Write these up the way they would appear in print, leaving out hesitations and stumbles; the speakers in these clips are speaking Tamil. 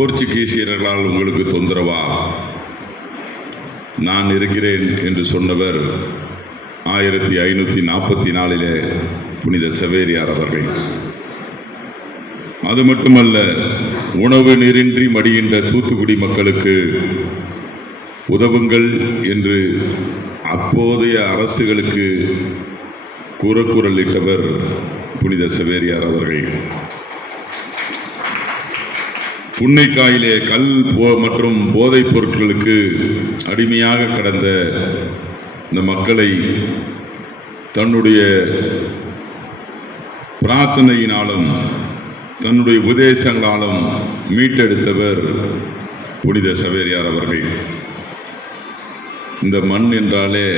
போர்ச்சுகீசியர்களால் உங்களுக்கு தொந்தரவா? நான் இருக்கிறேன் என்று சொன்னவர் 1544 புனித சவேரியார் அவர்கள். அது மட்டுமல்ல, உணவு நீரின்றி மடிகின்ற தூத்துக்குடி மக்களுக்கு உதவுங்கள் என்று அப்போதைய அரசுகளுக்கு குரலிட்டவர் புனித சவேரியார் அவர்கள். புன்னைக்காயிலே கல் மற்றும் போதைப் பொருட்களுக்கு அடிமையாக கடந்த இந்த மக்களை தன்னுடைய பிரார்த்தனையினாலும் தன்னுடைய உபதேசங்களாலும் மீட்டெடுத்தவர் புனித சவேரியார் அவர்கள். இந்த மண் என்றாலே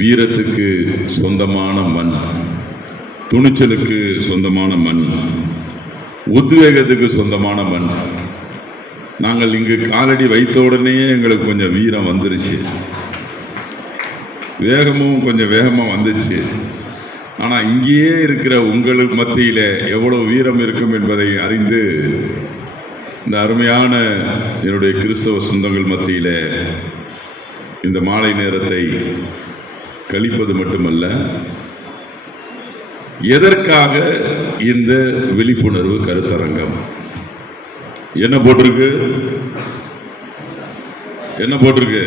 வீரத்துக்கு சொந்தமான மண், துணிச்சலுக்கு சொந்தமான மண், உத்வேகத்துக்கு சொந்தமான மண். நாங்கள் இங்கு காலடி வைத்த உடனேயே எங்களுக்கு கொஞ்சம் வீரம் வந்துருச்சு, வேகமும் கொஞ்சம் வேகமாக வந்துச்சு. ஆனால் இங்கேயே இருக்கிற உங்களுக்கு மத்தியில் எவ்வளோ வீரம் இருக்கும் என்பதை அறிந்து இந்த அருமையான என்னுடைய கிறிஸ்தவ சொந்தங்கள் மத்தியில் இந்த மாலை நேரத்தை கழிப்பது மட்டுமல்ல, எதற்காக இந்த விழிப்புணர்வு கருத்தரங்கம்? என்ன போட்டிருக்கு? என்ன போட்டிருக்கு?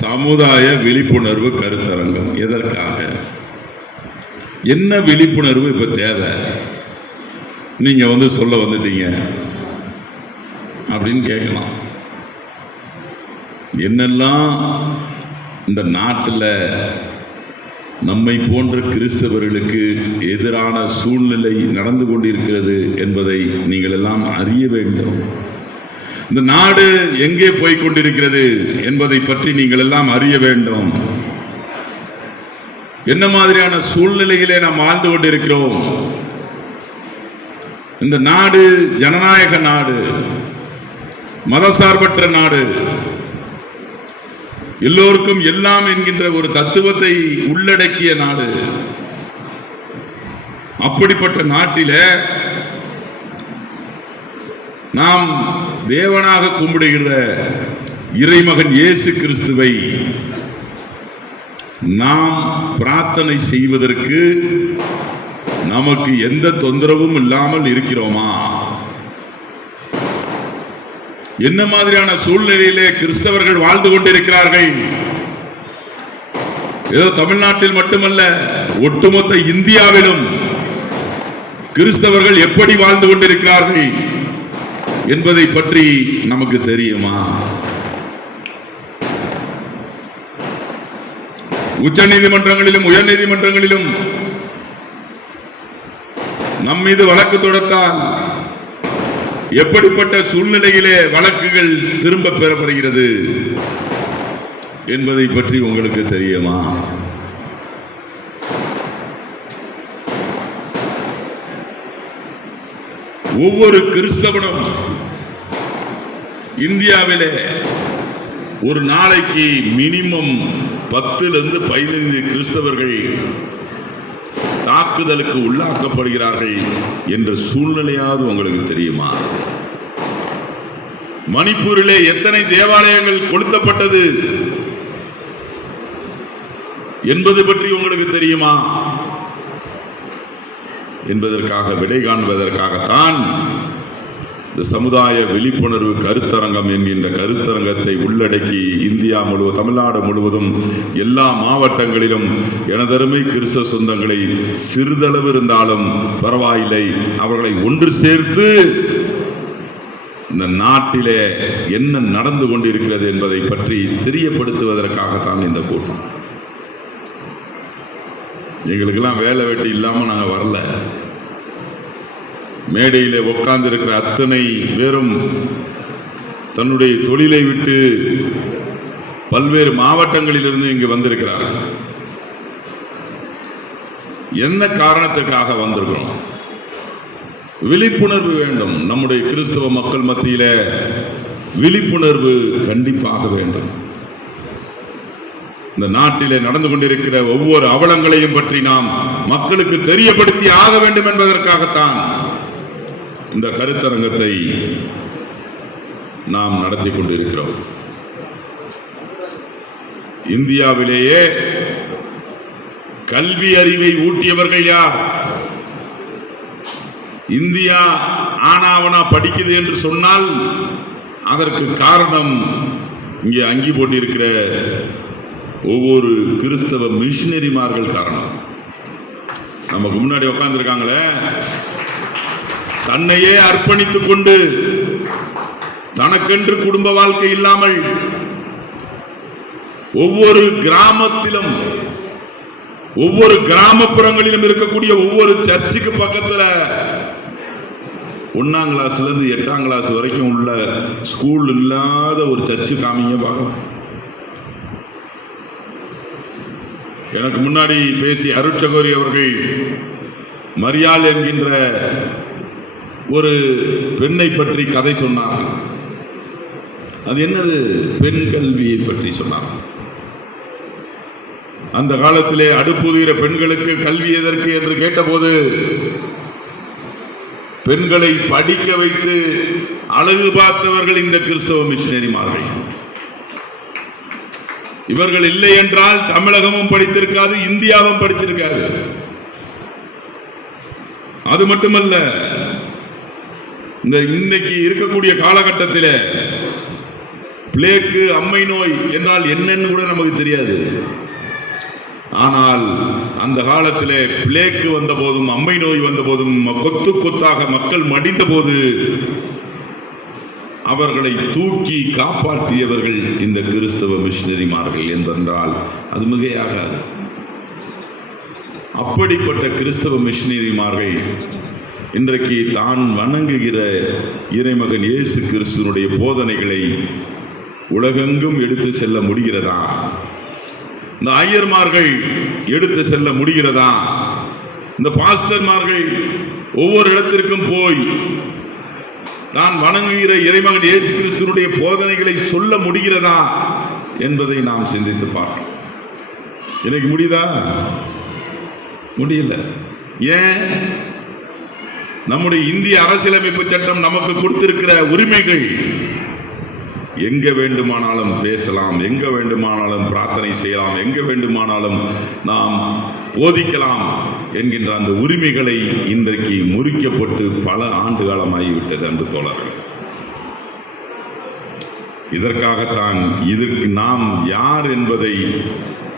சமுதாய விழிப்புணர்வு கருத்தரங்கம். எதற்காக? என்ன விழிப்புணர்வு இப்ப தேவை? நீங்க சொல்ல வந்துட்டீங்க அப்படின்னு கேட்கலாம். என்னெல்லாம் இந்த நாட்டில் நம்மை போன்ற கிறிஸ்தவர்களுக்கு எதிரான சூழ்நிலை நடந்து கொண்டிருக்கிறது என்பதை நீங்கள் எல்லாம் அறிய வேண்டும். இந்த நாடு எங்கே போய் கொண்டிருக்கிறது என்பதை பற்றி நீங்கள் எல்லாம் அறிய வேண்டும். என்ன மாதிரியான சூழ்நிலையிலே நாம் வாழ்ந்து கொண்டிருக்கிறோம்? இந்த நாடு ஜனநாயக நாடு, மதசார்பற்ற நாடு, எல்லோருக்கும் எல்லாம் என்கின்ற ஒரு தத்துவத்தை உள்ளடக்கிய நாடு. அப்படிப்பட்ட நாட்டிலே நாம் தேவனாக கும்பிடுகிற இறைமகன் இயேசு கிறிஸ்துவை நாம் பிரார்த்தனை செய்வதற்கு நமக்கு எந்த தொந்தரவும் இல்லாமல் இருக்கிறோமா? என்ன மாதிரியான சூழ்நிலையிலே கிறிஸ்தவர்கள் வாழ்ந்து கொண்டிருக்கிறார்கள்? ஏதோ தமிழ்நாட்டில் மட்டுமல்ல, ஒட்டுமொத்த இந்தியாவிலும் கிறிஸ்தவர்கள் எப்படி வாழ்ந்து கொண்டிருக்கிறார்கள் என்பதை பற்றி நமக்கு தெரியுமா? உச்ச நீதிமன்றங்களிலும் உயர் நீதிமன்றங்களிலும் நம் மீது வழக்கு தொடுத்தால் எப்படிப்பட்ட சூழ்நிலையிலே வழக்குகள் திரும்ப பெறப்படுகிறது என்பதை பற்றி உங்களுக்கு தெரியுமா? ஒவ்வொரு கிறிஸ்தவனும் இந்தியாவிலே ஒரு நாளைக்கு மினிமம் 10 to 15 கிறிஸ்தவர்கள் தாக்குதலுக்கு உள்ளாக்கப்படுகிறார்கள் என்ற சூழ்நிலையாவது உங்களுக்கு தெரியுமா? மணிப்பூரிலே எத்தனை தேவாலயங்கள் கொளுத்தப்பட்டது என்பது பற்றி உங்களுக்கு தெரியுமா? என்பதற்காக விடை காண்பதற்காகத்தான் இந்த சமுதாய விழிப்புணர்வு கருத்தரங்கம் என்கின்ற கருத்தரங்கத்தை உள்ளடக்கி இந்தியா முழுவதும், தமிழ்நாடு முழுவதும் எல்லா மாவட்டங்களிலும் எனதருமை கிறிஸ்தவ சொந்தங்களை சிறிதளவு இருந்தாலும் பரவாயில்லை, அவர்களை ஒன்று சேர்த்து இந்த நாட்டிலே என்ன நடந்து கொண்டிருக்கிறது என்பதை பற்றி தெரியப்படுத்துவதற்காகத்தான் இந்த கூட்டம். எங்களுக்கெல்லாம் வேலை வெட்டி இல்லாமல் நாங்கள் வரல. மேடையிலே உட்கார்ந்து இருக்கிற அத்தனை பேரும் தன்னுடைய தொழிலை விட்டு பல்வேறு மாவட்டங்களிலிருந்து இங்கு வந்திருக்கிறார்கள். என்ன காரணத்துக்காக வந்திருக்கிறோம்? விழிப்புணர்வு வேண்டும். நம்முடைய கிறிஸ்தவ மக்கள் மத்தியில விழிப்புணர்வு கண்டிப்பாக வேண்டும். இந்த நாட்டிலே நடந்து கொண்டிருக்கிற ஒவ்வொரு அவலங்களையும் பற்றி நாம் மக்களுக்கு தெரியப்படுத்தி ஆக வேண்டும் என்பதற்காகத்தான் இந்த கருத்தரங்கத்தை நாம் நடத்தி கொண்டிருக்கிறோம். இந்தியாவிலேயே கல்வி அறிவை ஊட்டியவர்கள் யார்? இந்தியா ஆனாவனா படிக்குது என்று சொன்னால் அதற்கு காரணம் இங்கே அங்கி போட்டிருக்கிற ஒவ்வொரு கிறிஸ்தவ மிஷினரிமார்கள் காரணம். நமக்கு முன்னாடி உட்கார்ந்துருக்காங்களே, தன்னையே அர்ப்பணித்துக் கொண்டு தனக்கென்று குடும்ப வாழ்க்கை இல்லாமல் ஒவ்வொரு கிராமத்திலும் ஒவ்வொரு கிராமப்புறங்களிலும் இருக்கக்கூடிய ஒவ்வொரு சர்ச்சுக்கு பக்கத்துல 1ஆம் கிளாஸ்ல இருந்து 8ஆம் கிளாஸ் வரைக்கும் உள்ள ஸ்கூல் இல்லாத ஒரு சர்ச்சு காமிங்க பார்க்கலாம். எனக்கு முன்னாடி பேசி அருட்சகோரி அவர்கள் மரியாள் என்கின்ற ஒரு பெண்ணை பற்றி கதை சொன்னார். அது என்னது? பெண் கல்வியை பற்றி சொன்னார். அந்த காலத்திலே அடுப்புகிற பெண்களுக்கு கல்வி எதற்கு என்று கேட்டபோது, பெண்களை படிக்க வைத்து அழகு பார்த்தவர்கள் இந்த கிறிஸ்தவ மிஷினரிமார்கள். இவர்கள் இல்லை என்றால் தமிழகமும் படித்திருக்காது, இந்தியாவும் படிச்சிருக்காது. அது மட்டுமல்ல, இந்த இன்னைக்கு இருக்கக்கூடிய காலகட்டத்தில் பிளேக்கு அம்மை நோய் என்றால் என்னன்னு கூட நமக்கு தெரியாது. ஆனால் அந்த காலத்திலே பிளேக்கு வந்த போதும் அம்மை நோய் வந்த போதும் கொத்து கொத்தாக மக்கள் மடிந்த போது அவர்களை தூக்கி காப்பாற்றியவர்கள் இந்த கிறிஸ்தவ மிஷினரிமார்கள் என்பதால் அது மிகையாகாது. அப்படிப்பட்ட கிறிஸ்தவ மிஷினரிமார்கள் இன்றைக்கு தான் வணங்குகிற இறைமகன் இயேசு கிறிஸ்துவினுடைய போதனைகளை உலகெங்கும் எடுத்து செல்ல முடிகிறதா? இந்த ஐயர்மார்கள் எடுத்து செல்ல முடிகிறதா? இந்த பாஸ்டர்மார்கள் ஒவ்வொரு இடத்திற்கும் போய் தான் வணங்குகிற இறைமகன் இயேசு கிறிஸ்துவினுடைய போதனைகளை சொல்ல முடிகிறதா என்பதை நாம் சிந்தித்து பார்க்கிறோம். எனக்கு முடியுதா? முடியல. ஏன்? நம்முடைய இந்திய அரசியலமைப்பு சட்டம் நமக்கு கொடுத்திருக்கிற உரிமைகள் எங்க வேண்டுமானாலும் பேசலாம், எங்க வேண்டுமானாலும் பிரார்த்தனை செய்யலாம், எங்க வேண்டுமானாலும் நாம் போதிக்கலாம் என்கின்ற அந்த உரிமைகளை இன்றைக்கு முறிக்கப்பட்டு பல ஆண்டு காலமாகிவிட்டது. அன்பு தோழர்கள், இதற்காகத்தான், இதற்கு நாம் யார் என்பதை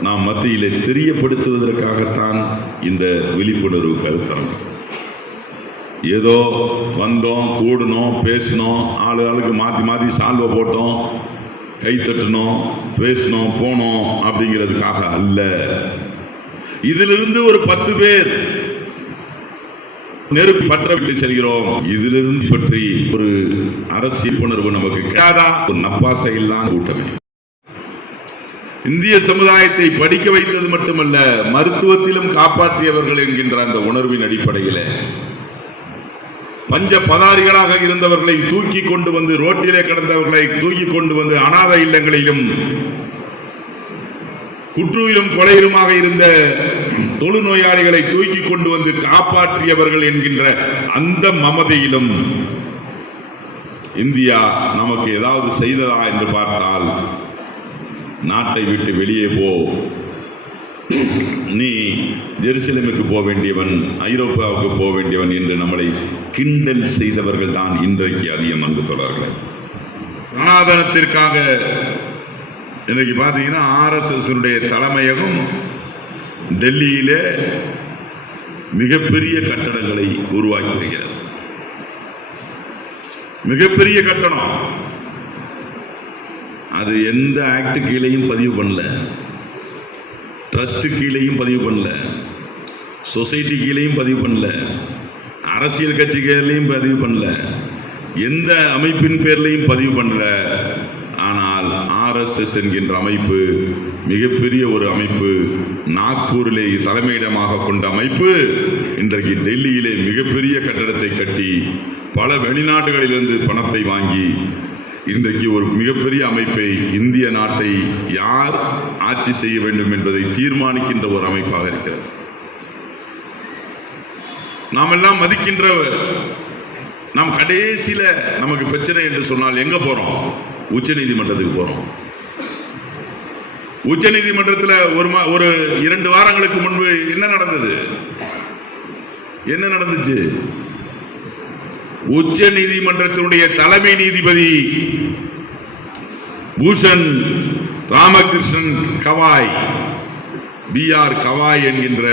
நாம் மத்தியிலே தெரியப்படுத்துவதற்காகத்தான் இந்த விழிப்புணர்வு கருத்தரங்கம். ஏதோ வந்தோம், கூடணும், பேசினோம், ஆளுக்கு மாற்றி மாற்றி சால்வை போட்டோம், கை தட்டணும், பேசினோம், போனோம் அப்படிங்கிறதுக்காக அல்ல. இதிலிருந்து ஒரு 10 பேர் நெருப்பு பற்ற விட்டு செல்கிறோம். இதிலிருந்து பற்றி ஒரு அரசியல் உணர்வு நமக்கு கிடையாதா? ஒரு நப்பாசை இல்லாத கூட்டமே இந்திய சமுதாயத்தை படிக்க வைத்தது மட்டுமல்ல, மருத்துவத்திலும் காப்பாற்றியவர்கள் என்கின்ற அந்த உணர்வின் அடிப்படையில் பஞ்ச பதாரிகளாக இருந்தவர்களை தூக்கி கொண்டு வந்து, ரோட்டிலே கிடந்தவர்களை தூக்கி கொண்டு வந்து அநாத இல்லங்களிலும், குற்றுயிரும் கொலையுமாக இருந்த தொழுநோயாளிகளை தூக்கி கொண்டு வந்து காப்பாற்றியவர்கள் என்கின்ற அந்த மமதையிலும் இந்தியா நமக்கு ஏதாவது செய்ததா என்று பார்த்தால், நாட்டை விட்டு வெளியே போ, நீ ஜெருசலேமுக்கு போக வேண்டியவன், ஐரோப்பாவுக்கு போக வேண்டியவன் என்று நம்மளை கிண்டல் செய்தவர்கள் தான் இன்றைக்கு அதிகம். அன்பு தோழர்களே, சனாதனத்திற்காக இன்றைக்கு பார்த்தீங்கன்னா RSS தலைமையகம் டெல்லியிலே மிகப்பெரிய கட்டடங்களை உருவாக்கி வருகிறது. மிகப்பெரிய கட்டணம். அது எந்த ஆக்ட் கீழையும் பதிவு பண்ணல, ட்ரஸ்ட் கீழையும் பதிவு பண்ணல, சொசைட்டி கீழையும் பதிவு பண்ணல, அரசியல் கட்சி கீழையும் பதிவு பண்ணல, எந்த அமைப்பின் பேர்லையும் பதிவு பண்ணல. ஆனால் RSS என்கின்ற அமைப்பு மிகப்பெரிய ஒரு அமைப்பு, நாக்பூரிலே தலைமையிடமாக கொண்ட அமைப்பு இன்றைக்கு டெல்லியிலே மிகப்பெரிய கட்டடத்தை கட்டி பல வெளிநாடுகளிலிருந்து பணத்தை வாங்கி இன்றைக்கு ஒரு மிகப்பெரிய அமைப்பை, இந்திய நாட்டை யார் ஆட்சி செய்ய வேண்டும் என்பதை தீர்மானிக்கின்ற ஒரு அமைப்பாக இருக்கிறது. நாம் எல்லாம் மதிக்கின்ற நாம் கடைசியில நமக்கு பிரச்சனை என்று சொன்னால் எங்க போறோம்? உச்ச நீதிமன்றத்துக்கு போறோம். உச்ச நீதிமன்றத்தில் ஒரு 2 வாரங்களுக்கு முன்பு என்ன நடந்தது? என்ன நடந்துச்சு? உச்ச நீதிமன்றத்தினுடைய தலைமை நீதிபதி பூஷன் ராமகிருஷ்ணன் கவாய், BR கவாய் என்கின்ற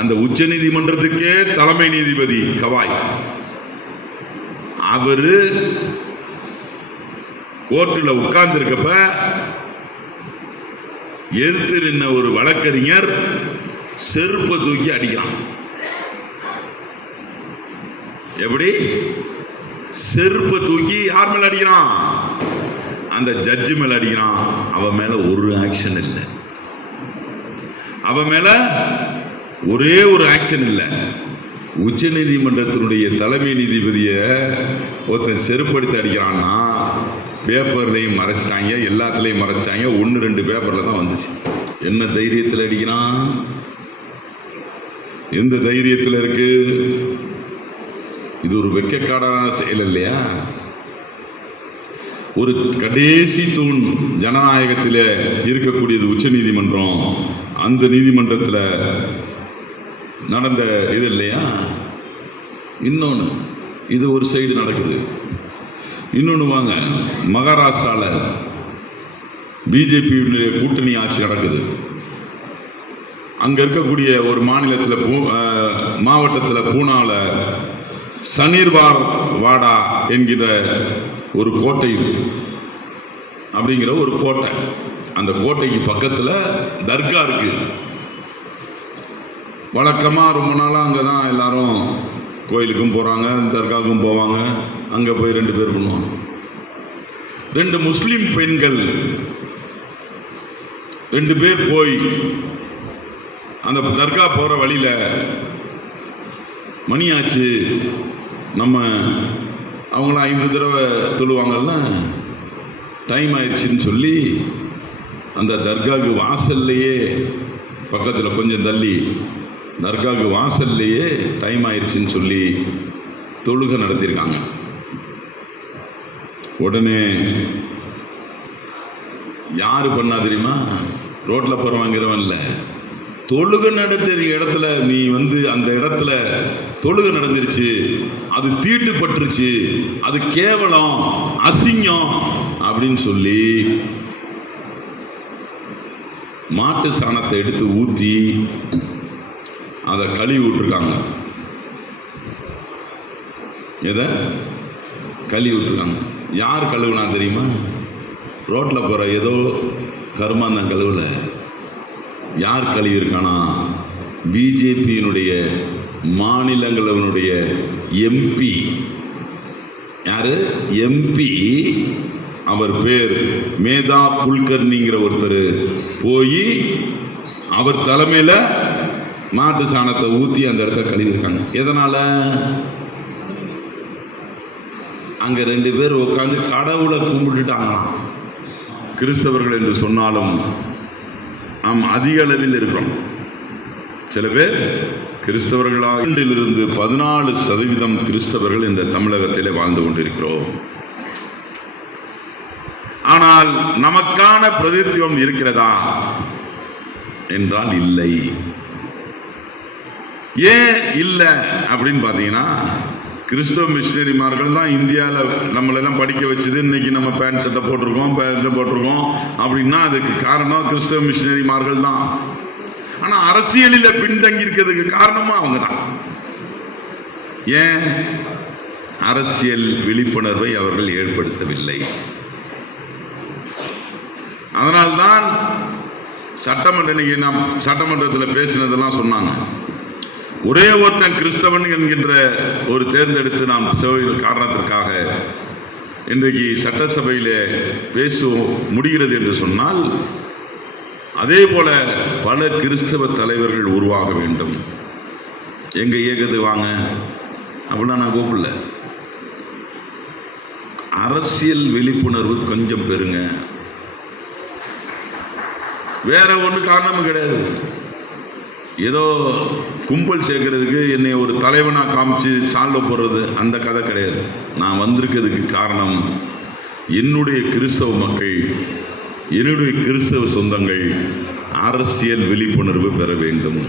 அந்த உச்ச நீதிமன்றத்துக்கே தலைமை நீதிபதி கவாய், அவரு கோர்ட்டில் உட்கார்ந்து இருக்கப்ப எதிர்த்து நின்ன ஒரு வழக்கறிஞர் செருப்பை தூக்கி அடிக்கிறான். எப்படி? செருப்பை தூக்கி யார் மேல அடிக்கிறான்? அந்த ஜட்ஜு மேல அடிக்கிறான். அவன் மேல ஒரு ஆக்ஷன் இல்லை. அவன் மேல ஒரே ஒரு ஆக்ஷன் இல்லை. உச்ச நீதிமன்றத்தினுடைய தலைமை நீதிபதியை ஒருத்தன் செருப்படுத்தி அடிக்கிறான்னா பேப்பர்லையும் மறைச்சிட்டாங்க, எல்லாத்துலேயும் மறைச்சிட்டாங்க. 1-2 பேப்பரில் தான் வந்துச்சு. என்ன தைரியத்தில் அடிக்கிறான்? எந்த தைரியத்தில் இருக்கு? இது ஒரு வெட்கக்காடான செயல் இல்லையா? ஒரு கடைசி தூண் ஜனநாயகத்தில் இருக்கக்கூடியது உச்ச நீதிமன்றம். அந்த நீதிமன்றத்தில் நடந்த இது இல்லையா? இன்னொன்று, இது ஒரு சைடு நடக்குது. இன்னொன்று வாங்க, மகாராஷ்டிராவில் பிஜேபியுடைய கூட்டணி ஆட்சி நடக்குது. அங்கே இருக்கக்கூடிய ஒரு மாநிலத்தில் மாவட்டத்தில் பூனாவில் சனீர்வார் வாடா என்கிற ஒரு கோட்டை அப்படிங்கிற ஒரு கோட்டை. அந்த கோட்டைக்கு பக்கத்தில் தர்கா இருக்கு. வழக்கமாக ரொம்ப நாளாக அங்கே தான் எல்லாரும் கோயிலுக்கும் போகிறாங்க, தர்காவுக்கும் போவாங்க. அங்கே போய் 2 பேர் பண்ணுவாங்க. 2 முஸ்லிம் பெண்கள் 2 பேர் போய் அந்த தர்கா போகிற வழியில் மணியாச்சு, நம்ம அவங்கள 5 தடவை தொழுவாங்கல்ல, டைம் ஆயிடுச்சுன்னு சொல்லி அந்த தர்காவுக்கு வாசல்லையே, பக்கத்தில் கொஞ்சம் தள்ளி தர்காவுக்கு வாசல்லையே டைம் ஆயிடுச்சுன்னு சொல்லி தொழுகை நடத்தியிருக்காங்க. உடனே யாரு பண்ணா தெரியுமா? ரோட்டில் போகிறவங்கிறவன் இல்லை, தொழுகை நடத்துற இடத்துல நீ அந்த இடத்துல தொழுகை நடந்துருச்சு, அது தீட்டுப்பட்டுருச்சு, அது கேவலம், அசிங்கம் அப்படின்னு சொல்லி மாட்டு சாணத்தை எடுத்து ஊற்றி அதை கழுவி விட்டுருக்காங்க. எதை கழுவி விட்டுருக்காங்க? யார் கழுவுனா தெரியுமா? ரோட்டில் போகிற ஏதோ கருமாந்தான் கழுவுல. யார் கழுவி இருக்கானா? பிஜேபியினுடைய மாநிலங்களவனுடைய MP. யாரு? MP. அவர் பேர் மேதா குல்கர்னிங்கிற ஒருத்தர் போய் அவர் தலைமையில் மாட்டு சாணத்தை ஊற்றி அந்த இடத்த கழுவிருக்காங்க. எதனால? அங்க 2 பேர் உட்காந்து கடவுளை கும்பிட்டுட்டாங்களாம். கிறிஸ்தவர்கள் என்று சொன்னாலும் நாம் அதிக அளவில் இருக்கிறோம். சில பேர் கிறிஸ்தவர்களாக 2 to 14% கிறிஸ்தவர்கள் இந்த தமிழகத்திலே வாழ்ந்து கொண்டிருக்கிறோம். ஆனால் நமக்கான பிரதித்துவம் இருக்கிறதா என்றால் இல்லை. ஏன் இல்லை அப்படின்னு பார்த்தீங்கன்னா, கிறிஸ்தவ மிஷினரிமார்கள் தான் இந்தியாவில் நம்மளெல்லாம் படிக்க வச்சது. இன்னைக்கு நம்ம பேண்ட் சட்டை போட்டிருக்கோம், போட்டிருக்கோம் அப்படின்னா அதுக்கு காரணம் கிறிஸ்தவ மிஷினரிமார்கள் தான். ஆனால் அரசியலில் பின்தங்கி இருக்கிறதுக்கு காரணமும் அவங்க தான். ஏன்? அரசியல் விழிப்புணர்வை அவர்கள் ஏற்படுத்தவில்லை. அதனால்தான் சட்டமன்றத்தில் பேசினதெல்லாம் சொன்னாங்க. ஒரே ஒருத்தன் கிறிஸ்தவன் என்கின்ற ஒரு தேர்ந்தெடுத்து நாம் காரணத்திற்காக இன்றைக்கு சட்டசபையிலே பேச முடிகிறது என்று சொன்னால், அதே போல பல கிறிஸ்தவ தலைவர்கள் உருவாக வேண்டும். எங்க இயக்கத்து வாங்க அப்படின்னா நான் கூப்பிடல. அரசியல் விழிப்புணர்வு கொஞ்சம் பெறுங்க. வேற ஒன்று காரணமும் கிடையாது. ஏதோ கும்பல் சேர்க்கறதுக்கு என்னை ஒரு தலைவனாக காமிச்சு சால்வ போடுறது அந்த கதை கிடையாது. நான் வந்திருக்கிறதுக்கு காரணம் என்னுடைய கிறிஸ்தவ மக்கள், என்னுடைய கிறிஸ்தவ சொந்தங்கள் அரசியல் விழிப்புணர்வு பெற வேண்டும்.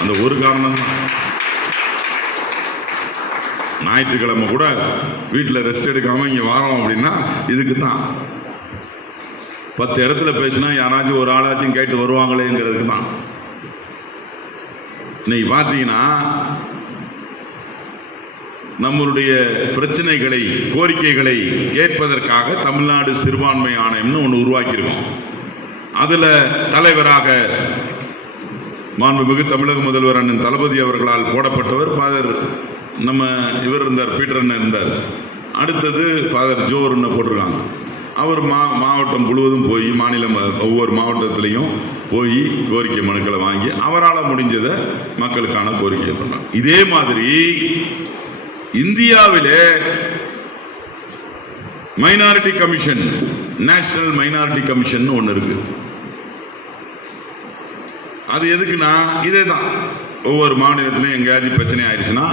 அந்த ஒரு காரணம் தான். ஞாயிற்றுக்கிழமை கூட வீட்டில் ரெஸ்ட் எடுக்காமல் இங்கே வரோம் அப்படின்னா இதுக்கு தான். 10 இடத்துல பேசினா யாராச்சும் ஒரு ஆளாச்சும் கேட்டு வருவாங்களேங்கிறதுக்கு தான். இன்னைக்கு பார்த்தீங்கன்னா நம்மளுடைய பிரச்சனைகளை, கோரிக்கைகளை கேட்பதற்காக தமிழ்நாடு சிறுபான்மை ஆணையம்னு ஒன்று உருவாக்கியிருக்கோம். அதில் தலைவராக மாண்புமிகு தமிழக முதல்வர் அண்ணன் தளபதி அவர்களால் போடப்பட்டவர் ஃபாதர் நம்ம இவர் இருந்தார், பீட்டர் அண்ணன் இருந்தார். அடுத்தது ஃபாதர் ஜோர்னு போட்டிருக்காங்க. அவர் மாவட்டம் முழுவதும் போய், மாநிலம் ஒவ்வொரு மாவட்டத்திலையும் போய் கோரிக்கை மனுக்களை வாங்கி அவரால் முடிஞ்சதை மக்களுக்கான கோரிக்கை பண்ணாங்க. இதே மாதிரி இந்தியாவிலே minority commission, national minority commission ஒன்று இருக்கு. அது எதுக்குன்னா இதே தான். ஒவ்வொரு மாநிலத்திலையும் எங்கேயாச்சும் பிரச்சனை ஆயிடுச்சுன்னா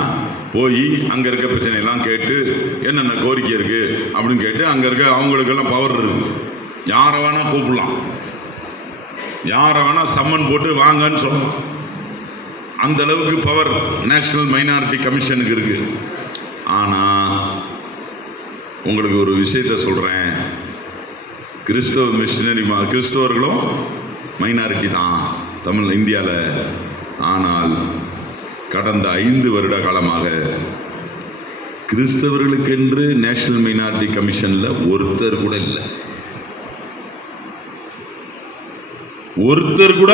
போய் அங்கே இருக்க பிரச்சனையெல்லாம் கேட்டு என்னென்ன கோரிக்கை இருக்கு அப்படின்னு கேட்டு அங்கே இருக்க அவங்களுக்கெல்லாம் பவர் இருக்கு. யாரை வேணா கூப்பிடலாம், யாரை வேணா சம்மன் போட்டு வாங்கன்னு சொல்லலாம். அந்த அளவுக்கு பவர் நேஷனல் மைனாரிட்டி கமிஷனுக்கு இருக்கு. ஆனால் உங்களுக்கு ஒரு விஷயத்த சொல்கிறேன், கிறிஸ்தவ மிஷினரி கிறிஸ்தவர்களும் மைனாரிட்டி தான் தமிழ் இந்தியாவில். ஆனால் கடந்த 5 வருட காலமாக கிறிஸ்தவர்களுக்கென்று நேஷனல் மைனாரிட்டி கமிஷன்ல ஒருத்தர் கூட இல்லை. ஒருத்தர் கூட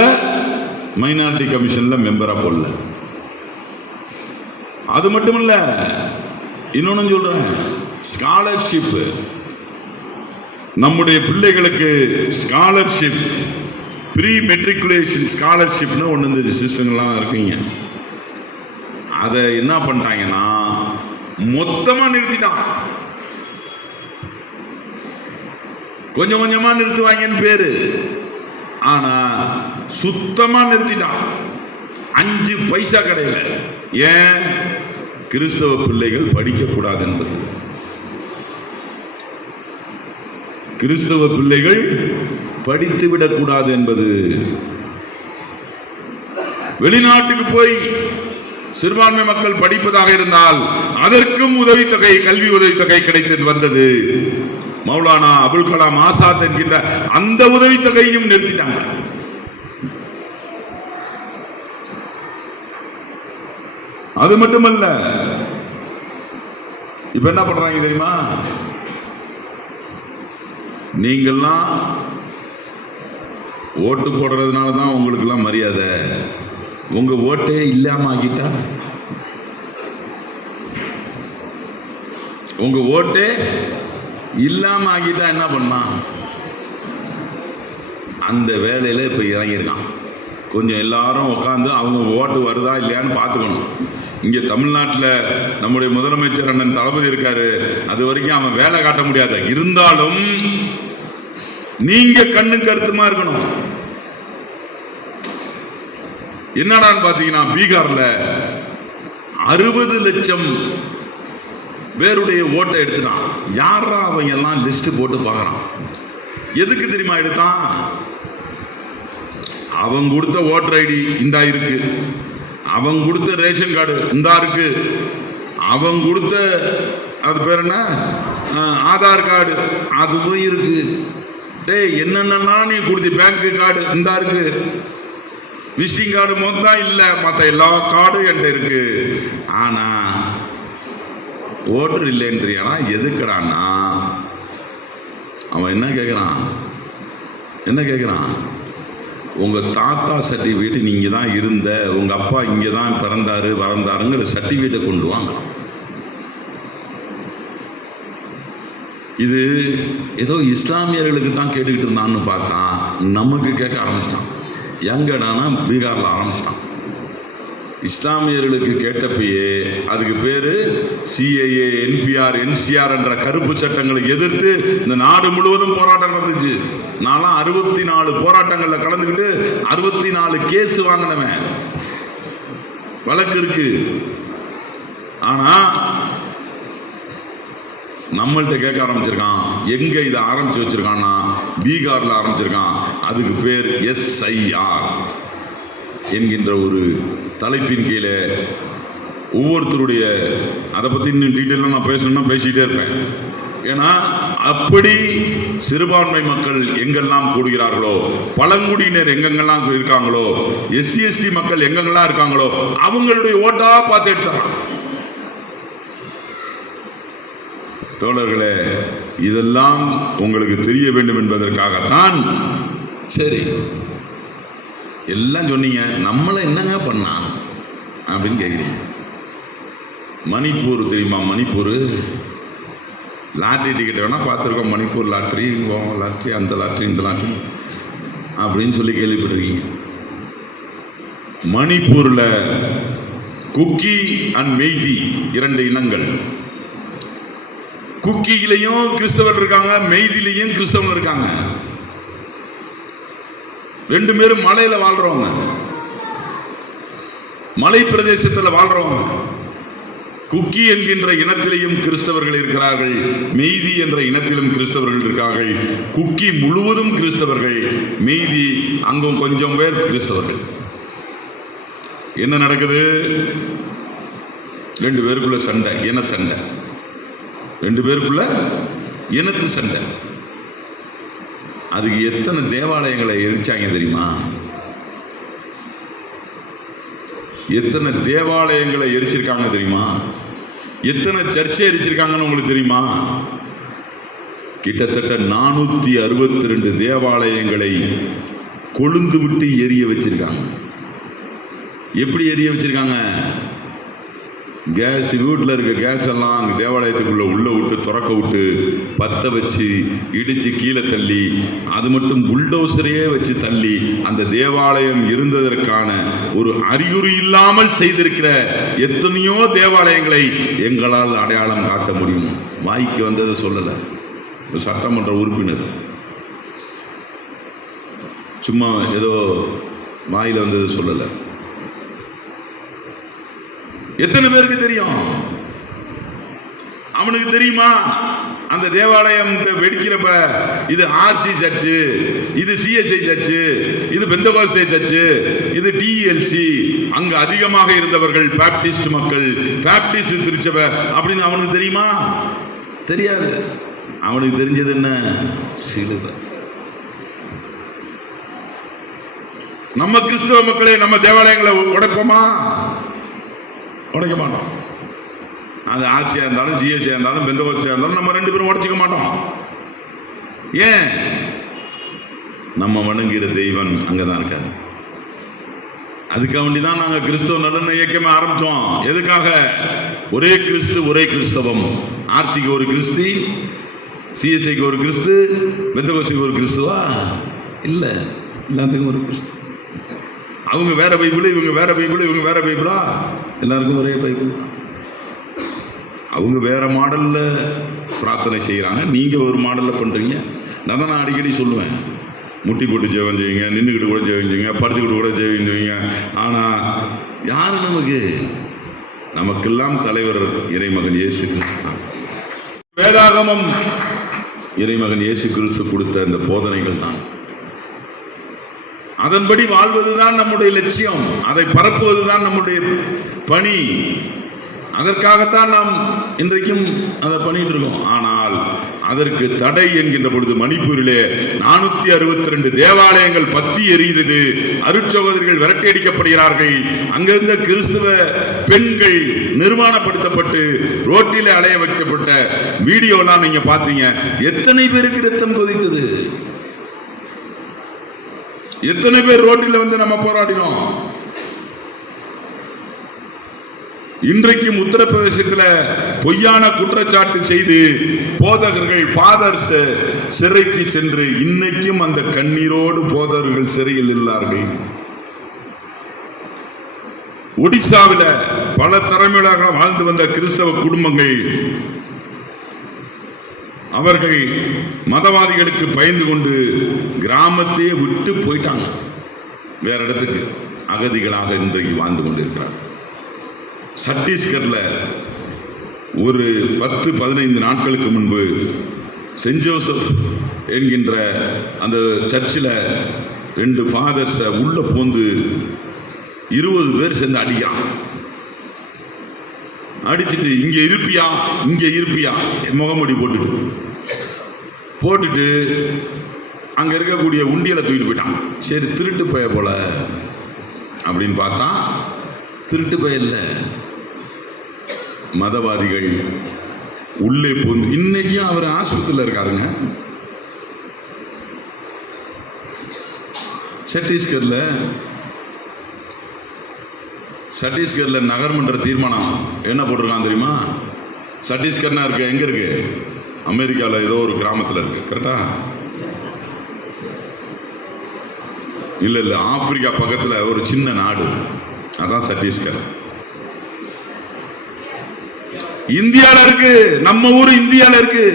மைனாரிட்டி கமிஷன்ல மெம்பரா போடல. அது மட்டுமல்ல, இன்னொன்னு சொல்றேன், ஸ்காலர்ஷிப், நம்முடைய பிள்ளைகளுக்கு ஸ்காலர்ஷிப், ப்ரீ மெட்ரிகுலேஷன் ஸ்காலர்ஷிப்னு ஒன்று இந்த சிஸ்டங்கள்லாம் இருக்குங்க. அதை என்ன பண்ணிட்டாங்கன்னா மொத்தமாக நிறுத்திட்டான். கொஞ்சம் கொஞ்சமாக நிறுத்துவாங்கன்னு பேரு, ஆனா சுத்தமாக நிறுத்திட்டான். 5 பைசா கிடையல. ஏன்? கிறிஸ்தவ பிள்ளைகள் படிக்கக்கூடாது என்பது. கிறிஸ்தவ பிள்ளைகள் படித்து விடக்கூடாது என்பது. வெளிநாட்டுக்கு போய் சிறுபான்மை மக்கள் படிப்பதாக இருந்தால் அதற்கும் உதவித்தொகை, கல்வி உதவித்தொகை கிடைத்து வந்தது. மௌலானா அபுல் கலாம் ஆசாத் என்கின்ற அந்த உதவித்தொகையும் நிறுத்திட்டாங்க. அது மட்டுமல்ல, இப்ப என்ன பண்றாங்க தெரியுமா? நீங்கள்லாம் ஓட்டு போடுறதுனால தான் உங்களுக்கு எல்லாம் மரியாதை. உங்க ஓட்டே இல்லாம ஆகிட்டா, உங்க ஓட்டே இல்லாம ஆகிட்டா என்ன பண்ணா? அந்த வேலையில இப்ப இறங்கியிருக்கான். கொஞ்சம் எல்லாரும் உட்காந்து அவங்க ஓட்டு வருதா இல்லையான்னு பார்த்துக்கணும். இங்க தமிழ்நாட்டில் நம்முடைய முதலமைச்சர் அண்ணன் தளபதி இருக்காரு, அது வரைக்கும் அவன் வேலை காட்ட முடியாது. இருந்தாலும் நீங்க கண்ணு கருத்துமா இருக்கணும். என்னடான்னு பாத்தீங்கன்னா, பீகார்ல 60 லட்சம் பேருடைய ஓட்டை எடுத்துட்டான். யாரா அவங்க எல்லாம் லிஸ்ட் போட்டு பார்க்கறான். எதுக்கு தெரியுமா எடுத்தான்? அவன் கொடுத்த ஓட்டர் ஐடி இந்தா இருக்கு, அவன் கொடுத்த ரேஷன் கார்டு இந்தா இருக்கு, அவன் கொடுத்த அது பேர் என்ன, ஆதார் கார்டு அதுவும் இருக்கு. டேய், என்னென்னலாம் நீ கொடுத்த பேங்க் கார்டு இந்தா இருக்கு, விசிட்டிங் கார்டு மொத்தம் இல்லை, மற்ற எல்லா கார்டும் என்கிட்ட இருக்கு. ஆனா ஓட்டர் இல்லைன்றியானா எதுக்குறான்னா, அவன் என்ன கேட்குறான்? உங்க தாத்தா சர்டிஃபிகேட் நீங்க தான் இருந்த, உங்க அப்பா இங்க தான் பிறந்தாரு வளர்ந்தாருங்கிற சர்டிஃபிகேட்டை கொண்டு வாங்க. இது ஏதோ இஸ்லாமியர்களுக்கு தான் கேட்டுக்கிட்டு இருந்தான்னு பார்த்தா நமக்கு கேட்க ஆரம்பிச்சிட்டான். எங்கடானா பீகார்ல ஆரம்பிச்சிட்டான். இஸ்லாமியர்களுக்கு கேட்டப்பயே அதுக்கு பேரு சிஏஏ, என்பிஆர், என்சிஆர் என்ற கருப்பு சட்டங்களை எதிர்த்து இந்த நாடு முழுவதும் போராட்டம் நடந்துச்சு. நான்லாம் 64 போராட்டங்கள்ல கலந்துக்கிட்டு 64 கேஸ் வாங்கினவன், வழக்கு இருக்கு. ஆனா நம்மள்கிட்ட கேட்க ஆரம்பிச்சிருக்கான். எங்க இதை ஆரம்பிச்சு வச்சிருக்கான்னா பீகார்ல ஆரம்பிச்சிருக்கான். அதுக்கு பேர் SIR என்கின்ற ஒரு தலைப்பின் கீழே ஒவ்வொருத்தருடைய, அதை பத்தி இன்னும் டீட்டெயிலாக நான் பேசணும்னா பேசிட்டே இருப்பேன். ஏன்னா அப்படி சிறுபான்மை மக்கள் எங்கெல்லாம் கூடுகிறார்களோ, பழங்குடியினர் எங்கெங்கெல்லாம் இருக்காங்களோ, SC ST மக்கள் எங்கெங்கெல்லாம் இருக்காங்களோ அவங்களுடைய ஓட்டா பார்த்து எடுத்துறான். தோழர்களே, இதெல்லாம் உங்களுக்கு தெரிய வேண்டும் என்பதற்காகத்தான். சரி, எல்லாம் சொன்னீங்க, நம்மளை என்னங்க பண்ணா அப்படின்னு கேட்குறீங்க. மணிப்பூர் தெரியுமா? மணிப்பூர் லாட்ரி டிக்கெட் வேணா பார்த்துருக்கோம். மணிப்பூர் லாட்ரி, லாட்ரி, அந்த லாட்ரி, இந்த லாட்ரி அப்படின்னு சொல்லி கேள்விப்பட்டிருக்கீங்க. மணிப்பூர்ல குக்கி அண்ட் மெய்தி 2 இனங்கள். குக்கியிலையும் கிறிஸ்தவர் இருக்காங்க, மெய்திலையும் கிறிஸ்தவங்க இருக்காங்க. 2 பேரும் மலையில வாழ்றவங்க, மலை பிரதேசத்தில் வாழ்றவங்க. குக்கி என்கின்ற இனத்திலையும் கிறிஸ்தவர்கள் இருக்கிறார்கள், மெய்தி என்ற இனத்திலும் கிறிஸ்தவர்கள் இருக்கிறார்கள். குக்கி முழுவதும் கிறிஸ்தவர்கள், மெய்தி அங்கும் கொஞ்சம் பேர் கிறிஸ்தவர்கள். என்ன நடக்குது? 2 பேருக்குள்ள சண்டை, இன சண்டை. 2 பேருக்குள்ள இனத்து சண்டை. அதுக்கு எத்தனை தேவாலயங்களை எரிச்சாங்க தெரியுமா? எத்தனை தேவாலயங்களை எரிச்சிருக்காங்க தெரியுமா? எத்தனை சர்ச்சை எரிச்சிருக்காங்கன்னு உங்களுக்கு தெரியுமா? கிட்டத்தட்ட 462 தேவாலயங்களை கொழுந்து விட்டு எரிய வச்சிருக்காங்க. எப்படி எரிய வச்சிருக்காங்க? கேஸ், வீட்டில் இருக்க கேஸ் எல்லாம் அங்கே தேவாலயத்துக்குள்ள உள்ள விட்டு திறக்க விட்டு பற்ற வச்சு இடிச்சு கீழே தள்ளி, அது மட்டும் புல்டோசரையே வச்சு தள்ளி அந்த தேவாலயம் இருந்ததற்கான ஒரு அறிகுறி இல்லாமல் செய்திருக்கிற எத்தனையோ தேவாலயங்களை எங்களால் அடையாளம் காட்ட முடியும். வாய்க்கு வந்ததை சொல்லலை. ஒரு சட்டமன்ற உறுப்பினர் சும்மா ஏதோ வாயில வந்ததை சொல்லலை. எத்தனை பேருக்கு தெரியும்? அவனுக்கு தெரியுமா? அந்த தேவாலயம் வெடிக்கிறப்ப இது RC சர்ச்சு, இது CSI சர்ச்சு, இது பெந்தகோஸ்தே சர்ச்சு, இது TLC, அங்கு அதிகமாக இருந்தவர்கள் பாப்டிஸ்ட் மக்கள், பாப்டிஸ்ட் திருச்சபை அப்படின்னு அவனுக்கு தெரியுமா? தெரியாது. அவனுக்கு தெரிஞ்சது என்ன? சிலுவை. நம்ம கிறிஸ்தவ மக்களே நம்ம தேவாலயங்களை உடைப்போமா? உடைக்க மாட்டோம். அது ஆர்சியா இருந்தாலும், சிஎஸ்சியா இருந்தாலும், பெந்தகோஸ்தேயா இருந்தாலும் நம்ம 2 பேரும் உடைச்சிக்க மாட்டோம். ஏன்? நம்ம வணங்குகிற தெய்வம் அங்கதான் இருக்காரு. அதுக்காக வேண்டிதான் நாங்க கிறிஸ்தவ நலன இயக்கமே ஆரம்பிச்சோம். எதுக்காக? ஒரே கிறிஸ்து, ஒரே கிறிஸ்தவம். ஆர்சிக்கு ஒரு கிறிஸ்து, சிஎஸ்ஐக்கு ஒரு கிறிஸ்து, பெந்தகோஸ்தேக்கு ஒரு கிறிஸ்துவா? இல்ல, எல்லாத்துக்கும் ஒரு கிறிஸ்து. அவங்க வேற பைபிள், இவங்க வேற பைபிள், இவங்க வேற பைபிளா? எல்லாருக்கும் ஒரே பைபிள். அவங்க வேற மாடல்ல பிரார்த்தனை செய்யறாங்க, நீங்க ஒரு மாடல்ல பண்றீங்க. நான் அடிக்கடி சொல்லுவேன், முட்டி போட்டு ஜெபம் செய்வீங்க, நின்றுக்கிட்டு கூட ஜெபம் செய்வீங்க, படுத்துக்கிட்டு கூட ஜெபம் செய்வீங்க. ஆனா யாரு நமக்கு? நமக்கெல்லாம் தலைவர் இறைமகன் இயேசு கிறிஸ்து. வேதாகமம் இறைமகன் இயேசு கிறிஸ்து கொடுத்த இந்த போதனைகள் தான். அதன்படி வாழ்வதுதான் நம்முடைய லட்சியம். அதை பரப்புவதுதான் நம்முடைய பணி. அதற்காகத்தான் நாம் இன்றைக்கும் அதை பண்ணிட்டு இருக்கோம். ஆனால் அதற்கு தடை என்கின்ற பொழுது மணிப்பூரிலே 462 தேவாலயங்கள் பத்தி எரிகிறது. அருட்சகோதரிகள் விரட்டியடிக்கப்படுகிறார்கள். அங்கிருந்த கிறிஸ்துவ பெண்கள் நிர்மாணப்படுத்தப்பட்டு ரோட்டிலே அலைய வைக்கப்பட்ட வீடியோலாம் நீங்க பாத்தீங்க. எத்தனை பேருக்கு ரத்தம் கொதித்தது? எத்தனை பேர் ரோட்டில் வந்து நம்ம போராடினோம்? இன்றைக்கும் உத்தரப்பிரதேசத்தில் பொய்யான குற்றச்சாட்டு செய்து போதகர்கள், ஃபாதர்ஸ் சிறைக்கு சென்று இன்னைக்கும் அந்த கண்ணீரோடு போதகர்கள் சிறையில் உள்ளார்கள். ஒடிசாவில் பல தலைமுறைகளாக வாழ்ந்து வந்த கிறிஸ்தவ குடும்பங்கள் அவர்கள் மதவாதிகளுக்கு பயந்து கொண்டு கிராமத்தையே விட்டு போயிட்டாங்க, வேற இடத்துக்கு அகதிகளாக இன்றைக்கு வாழ்ந்து கொண்டிருக்கிறார். சத்தீஸ்கர்ல ஒரு 10-15 நாட்களுக்கு முன்பு சென்ட் ஜோசப் என்கின்ற அந்த சர்ச்சில் 2 ஃபாதர்ஸை உள்ள போந்து 20 பேர் சேர்ந்து அடிக்கிறான். அடிச்சுட்டு இங்க இருப்பியா முகமூடி போட்டுட்டு அங்க இருக்கக்கூடிய உண்டியலை தூக்கிட்டு போயிட்டான். சரி திருட்டு போய போல அப்படின்னு பார்த்தா திருட்டு போய இல்ல, மதவாதிகள் உள்ளே போந்து. இன்னைக்கும் அவர் ஆஸ்பத்திரியில் இருக்காருங்க. சத்தீஸ்கர்ல நகர்மன்ற தீர்மானம் என்ன போட்டிருக்கான் தெரியுமா? சத்தீஸ்கர்னா இருக்கு, எங்க இருக்கு? அமெரிக்காவில் ஏதோ ஒரு கிராமத்தில் இருக்கு, கரெக்டா? இல்ல ஆப்பிரிக்கா பக்கத்தில் ஒரு சின்ன நாடு, அதான் சத்தீஸ்கர். இந்தியாவில் இருக்கு, நம்ம ஊர் இந்தியாவில் இருக்கு.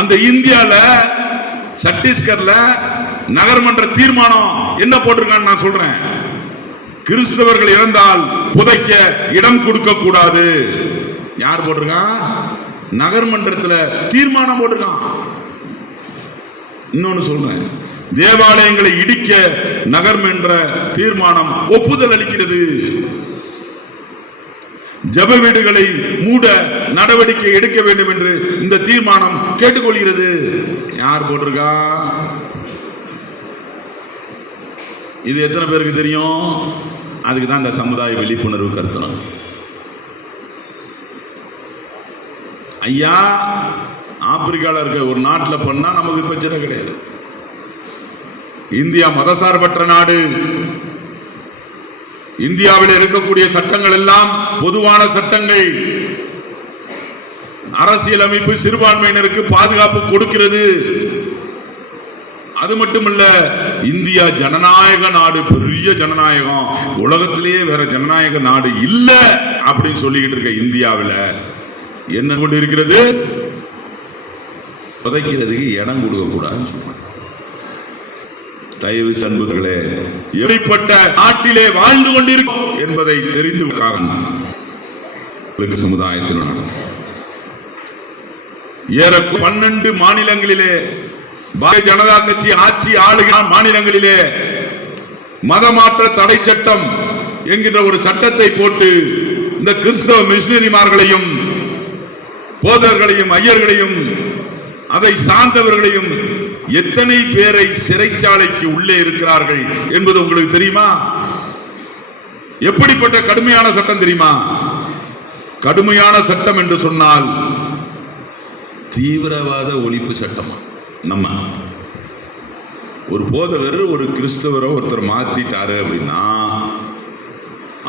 அந்த இந்தியாவில் சத்தீஸ்கர்ல நகர்மன்ற தீர்மானம் என்ன போட்டிருக்கான்னு நான் சொல்றேன். கிறிஸ்தவர்கள் இறந்தால் புதைக்க இடம் கொடுக்க கூடாது. யார் போட்டிருக்கான்? நகர்மன்றத்தில் தீர்மானம் போட்டிருக்கான். இன்னொன்னு சொல்றேன், தேவாலயங்களை இடிக்க நகர்மன்ற தீர்மானம் ஒப்புதல் அளிக்கிறது. ஜப வீடுகளை மூட நடவடிக்கை எடுக்க வேண்டும் என்று இந்த தீர்மானம் கேட்டுக்கொள்கிறது. யார் போட்டிருக்கா? இது எத்தனை பேருக்கு தெரியும்? அதுக்கு தான் இந்த சமுதாய விழிப்புணர்வு கருத்தணும். ஐயா, ஆப்பிரிக்காவில் இருக்க ஒரு நாட்டில் பண்ணா நமக்கு பிரச்சனை கிடையாது. இந்தியா மதசார்பற்ற நாடு. இந்தியாவில் இருக்கக்கூடிய சட்டங்கள் எல்லாம் பொதுவான சட்டங்கள். அரசியலமைப்பு சிறுபான்மையினருக்கு பாதுகாப்பு கொடுக்கிறது. அது மட்டுமல்ல, இந்தியா ஜனநாயக நாடு, பெரிய ஜனநாயகம், உலகத்திலேயே வேற ஜனநாயக நாடு இல்ல அப்படின்னு சொல்லிக்கிட்டு இருக்க இந்தியாவில் என்ன கொண்டு இருக்கிறது? புதைக்கிறதுக்கு இடம் கொடுக்க கூடாதுன்னு சொல்றாங்க. தயவு அன்புகளே, எப்படிப்பட்ட நாட்டிலே வாழ்ந்து கொண்டிருக்கும் என்பதை தெரிந்து சமுதாயத்தில் ஏற 12 மாநிலங்களிலே பாரதிய ஜனதா கட்சி ஆட்சி ஆளுகிற மாநிலங்களிலே மதமாற்ற தடை சட்டம் என்கின்ற ஒரு சட்டத்தை போட்டு இந்த கிறிஸ்தவ மிஷனரிமார்களையும் போதகர்களையும் ஐயர்களையும் அதை சார்ந்தவர்களையும் எத்தனை பேரை சிறைச்சாலைக்கு உள்ளே இருக்கிறார்கள் என்பது உங்களுக்கு தெரியுமா? எப்படிப்பட்ட கடுமையான சட்டம் தெரியுமா? கடுமையான சட்டம் என்று சொன்னால் தீவிரவாத ஒழிப்பு சட்டம். நம்ம ஒரு போதகர் ஒரு கிறிஸ்தவரை ஒருத்தர் மாத்திட்டாரு அப்படின்னா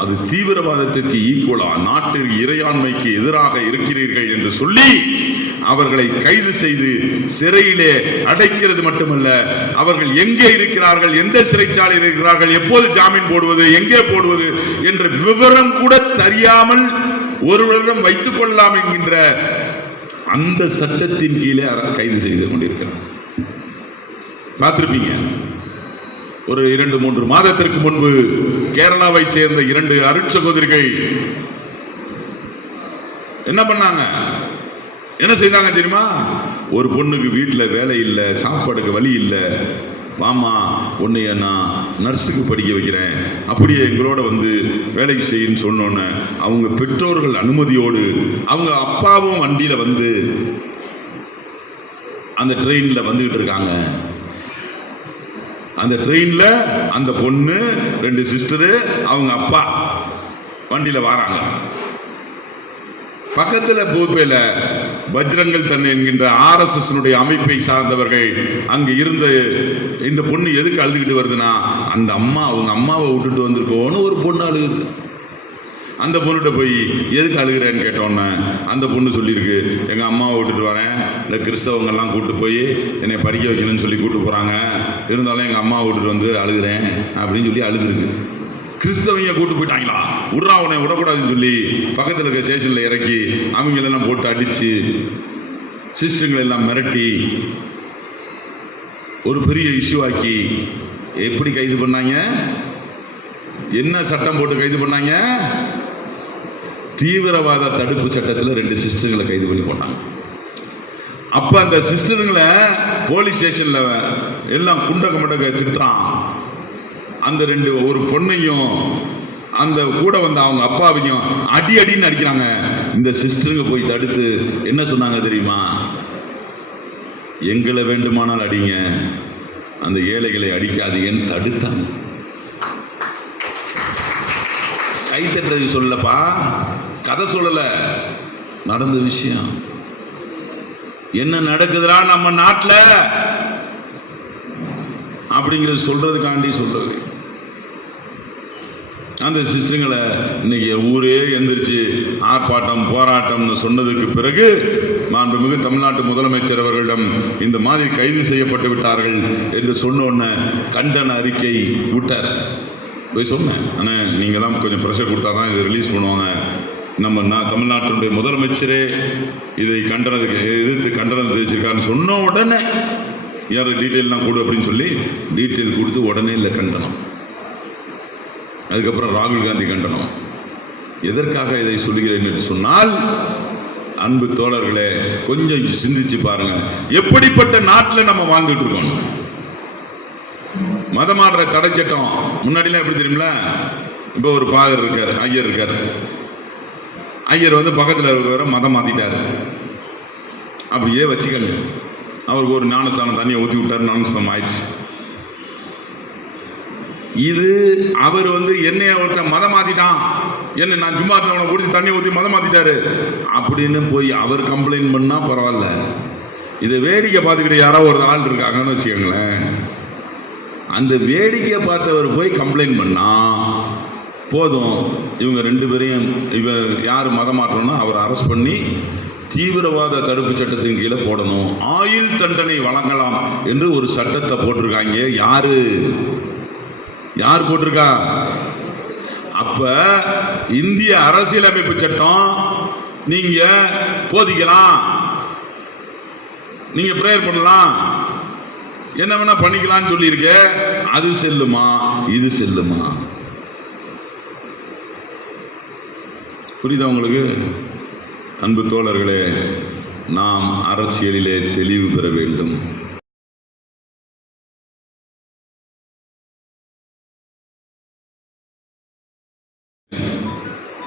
அது தீவிரவாதத்திற்கு ஈக்குவலா, நாட்டிற்கு இறையாண்மைக்கு எதிராக இருக்கிறீர்கள் என்று சொல்லி அவர்களை கைது செய்து சிறையிலே அடைக்கிறது மட்டுமல்ல, அவர்கள் எங்கே இருக்கிறார்கள், எந்த சிறைச்சாலையில் இருக்கிறார்கள், எப்போது ஜாமீன் போடுவது, எங்கே போடுவது என்ற விவரம் கூட தெரியாமல் ஒருவரிடம் வைத்துக் கொள்ளலாம் என்கின்ற அந்த சட்டத்தின் கீழே கைது செய்து கொண்டிருக்கிறார். பார்த்திருப்பீங்க, ஒரு 2-3 மாதத்திற்கு முன்பு கேரளாவை சேர்ந்த 2 அருட்சகோதரிகள் என்ன பண்ணாங்க, என்ன செய்தாங்க தெரியுமா? ஒரு பொண்ணுக்கு வீட்டில் வேலை இல்லை, சாப்பாடுக்கு வழி இல்லை, வாமா உன்னைய நான் நர்ஸுக்கு படிக்க வைக்கிறேன், அப்படியே எங்களோட வந்து வேலைக்கு செய்யுன்னு சொன்னோன்னு அவங்க பெற்றோர்கள் அனுமதியோடு அவங்க அப்பாவும் வண்டியில் வந்து அந்த ட்ரெயினில் வந்துகிட்டு இருக்காங்க. அந்த ட்ரெயின்ல அந்த பொண்ணு 2 சிஸ்டரு அவங்க அப்பா வண்டியில வராங்க. பக்கத்தில் பூப்பையில பஜ்ரங்கல் தன் என்கின்ற RSS அமைப்பை சார்ந்தவர்கள் அங்கு இருந்த இந்த பொண்ணு எதுக்கு அழுதுகிட்டு வருதுன்னா அந்த அம்மா அவங்க அம்மாவை விட்டுட்டு வந்திருக்கோன்னு ஒரு பொண்ணு அழுகுது. அந்த பொண்ணுகிட்ட போய் எதுக்கு அழுகிறேன்னு கேட்டோன்னே அந்த பொண்ணு சொல்லியிருக்கு, எங்கள் அம்மாவை விட்டுட்டு வரேன், இந்த கிறிஸ்தவங்கெல்லாம் கூப்பிட்டு போய் என்னை படிக்க வைக்கணும்னு சொல்லி கூப்பிட்டு போகிறாங்க, இருந்தாலும் எங்கள் அம்மாவை விட்டுட்டு வந்து அழுகிறேன் அப்படின்னு சொல்லி அழுதுருக்கு. கிறிஸ்தவங்க கூப்பிட்டு போயிட்டாங்களா, விட்றா உன்னை விடக்கூடாதுன்னு சொல்லி பக்கத்தில் இருக்க ஸ்டேஷனில் இறக்கி அவங்களெல்லாம் போட்டு அடித்து சிஸ்டங்களை எல்லாம் மிரட்டி ஒரு பெரிய இஷ்யூ ஆக்கி எப்படி கைது பண்ணாங்க? என்ன சட்டம் போட்டு கைது பண்ணாங்க? தீவிரவாத தடுப்பு சட்டத்தில் 2 சிஸ்டர்களை கைது பண்ணி போட்டாங்க. அப்ப அந்த சிஸ்டருங்களை போலீஸ் ஸ்டேஷன்ல எல்லாம் குண்டக்க மண்டக்க திட்டுறான். அந்த 2 ஒரு பொண்ணையும் அந்த கூட வந்த அவங்க அப்பாவையும் அடி அடின்னு அடிக்கிறாங்க. இந்த சிஸ்டருங்க போய் தடுத்து என்ன சொன்னாங்க தெரியுமா? எங்களை வேண்டுமானால் அடிங்க, அந்த ஏழைகளை அடிக்காதீங்கன்னு தடுத்தாங்க. கை தட்டுறது சொல்லப்பா, கதை சொல்லல, நடந்த விஷயம். என்ன நடக்குதுடா நம்ம நாட்டில் அப்படிங்கிறது சொல்றதுக்காண்டி சொல்றது. அந்த சிஸ்டருங்களை இன்னைக்கு ஊரே எந்திரிச்சு ஆர்ப்பாட்டம் போராட்டம்னு சொன்னதுக்கு பிறகு மாண்புமிகு தமிழ்நாட்டு முதலமைச்சர் அவர்களிடம் இந்த மாதிரி கைது செய்யப்பட்டு விட்டார்கள் என்று சொன்ன உடனே கண்டன அறிக்கை விட்டார். போய் சொன்னேன், ஆனால் நீங்கள் தான் கொஞ்சம் ப்ரெஷர் கொடுத்தா தான் இதை ரிலீஸ் பண்ணுவாங்க. நான் தமிழ்நாட்டினுடைய முதலமைச்சரே இதை எதிர்த்து கண்டனம் தெரிவிச்சிருக்காருன்னு சொன்ன உடனே யார் டீட்டெயிலாம் கொடு அப்படின்னு சொல்லி டீட்டெயில் கொடுத்து உடனே இல்லை கண்டனம். அதுக்கப்புறம் ராகுல் காந்தி கண்டனம். எதற்காக இதை சொல்லுகிறேன் என்று சொன்னால், அன்பு தோழர்களே, கொஞ்சம் சிந்திச்சு பாருங்க, எப்படிப்பட்ட நாட்டில் நம்ம வாழ்ந்துட்டு இருக்கோம். மதமாற்ற தடை சட்டம் முன்னாடிலாம் எப்படி தெரியுங்களா? இப்போ ஒரு ஃபாதர் இருக்கார், ஐயர் இருக்கார். ஐயர் வந்து பக்கத்தில் இருக்கிறவரை மதம் மாத்திட்டாரு. அப்படியே வச்சுக்கங்க, அவருக்கு ஒரு ஞானஸ்தானம் தண்ணியை ஊற்றி விட்டாரு, ஞானஸ்தானம் ஆயிடுச்சு. இது அவர் வந்து என்னைய ஒருத்தன் மதம் மாத்திட்டான், என்ன நான் சும்மா அவனை குடிச்சு தண்ணி ஊற்றி மதம் மாத்திட்டாரு அப்படின்னு போய் அவர் கம்ப்ளைண்ட் பண்ணா பரவாயில்ல. இதை வேடிக்கை பார்த்துக்கிட்டு யாராவது ஒரு ஆள் இருக்காங்கன்னு வச்சுக்கோங்களேன், அந்த வேடிக்கை பார்த்தவர் போய் கம்ப்ளைண்ட் பண்ணா போதும், இவங்க 2 பேரையும் இவர் யார் மதம் மாற்றணும்னா அவரை அரெஸ்ட் பண்ணி தீவிரவாத தடுப்பு சட்டத்தின் கீழே போடணும், ஆயுள் தண்டனை வழங்கலாம் என்று ஒரு சட்டத்தை போட்டிருக்காங்க. யார் போட்டிருக்கா? அப்ப இந்திய அரசியலமைப்பு சட்டம் நீங்க போதிக்கலாம், நீங்க பிரேயர் பண்ணலாம், என்ன வேணா பண்ணிக்கலாம்னு சொல்லியிருக்க. அது செல்லுமா? இது செல்லுமா? புரியுதா உங்களுக்கு? அன்பு தோழர்களே, நாம் அரசியலிலே தெளிவு பெற வேண்டும்.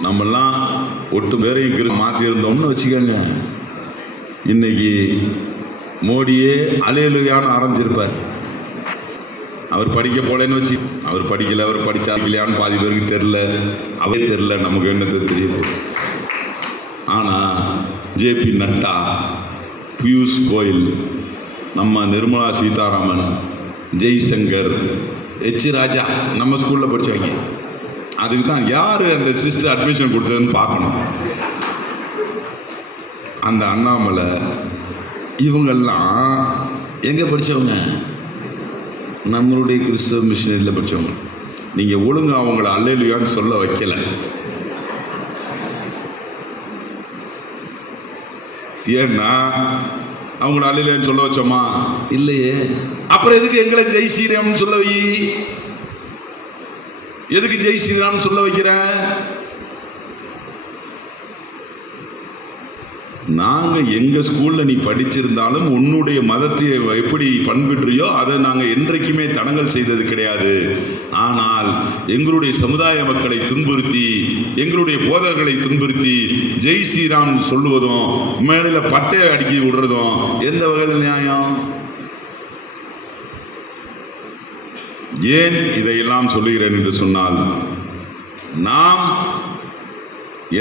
நம்மெல்லாம் ஒட்டு பேரையும் மாற்றி இருந்தோம்னு வச்சுக்கோங்க, இன்னைக்கு மோடியே அலையலுயான்னு ஆரம்பிச்சிருப்பார். அவர் படிக்க போலேன்னு வச்சு, அவர் படிக்கல, அவர் படிச்சாக்கலையான்னு பாதி பேருக்கு தெரில, அவரே தெரில, நமக்கு என்னது தெரிய. ஆனால் ஜேபி நட்டா, பியூஷ் கோயல், நம்ம நிர்மலா சீதாராமன், ஜெய்சங்கர், எச் ராஜா நம்ம ஸ்கூலில் படித்தவங்க. அதுக்கு தான் யார் அந்த சிஸ்டர் அட்மிஷன் கொடுத்ததுன்னு பார்க்கணும். அந்த அண்ணாமலை இவங்கெல்லாம் எங்கே படித்தவங்க? நம்மளுடைய கிறிஸ்தவ மிஷனரியில் படித்தவங்க. நீங்கள் ஒழுங்கு அவங்கள அல்லேலூயான்னு சொல்ல வைக்கல. ஏன்னா அவங்கள அல்லேலூயான்னு சொல்ல வச்சோமா? இல்லையே. அப்புறம் எதுக்கு எங்களை ஜெய் ஸ்ரீராம்னு சொல்ல வை? எதுக்கு ஜெய் ஸ்ரீராம் சொல்ல வைக்கிற? நாங்க எங்க ஸ்கூல்ல நீ படிச்சிருந்தாலும் உன்னுடைய மதத்தை எப்படி பண்பிற்றியோ அதை நாங்க என்றைக்குமே தடங்கல் செய்தது கிடையாது. ஆனால் எங்களுடைய சமுதாய மக்களை துன்புறுத்தி, எங்களுடைய போதகர்களை துன்புறுத்தி ஜெய் ஸ்ரீராம் சொல்லுவதும் மேல பட்டையை அடிக்கி விடுறதும் எந்த வகையில் நியாயம்? ஏன் இதையெல்லாம் சொல்லுகிறேன் என்று சொன்னால், நாம்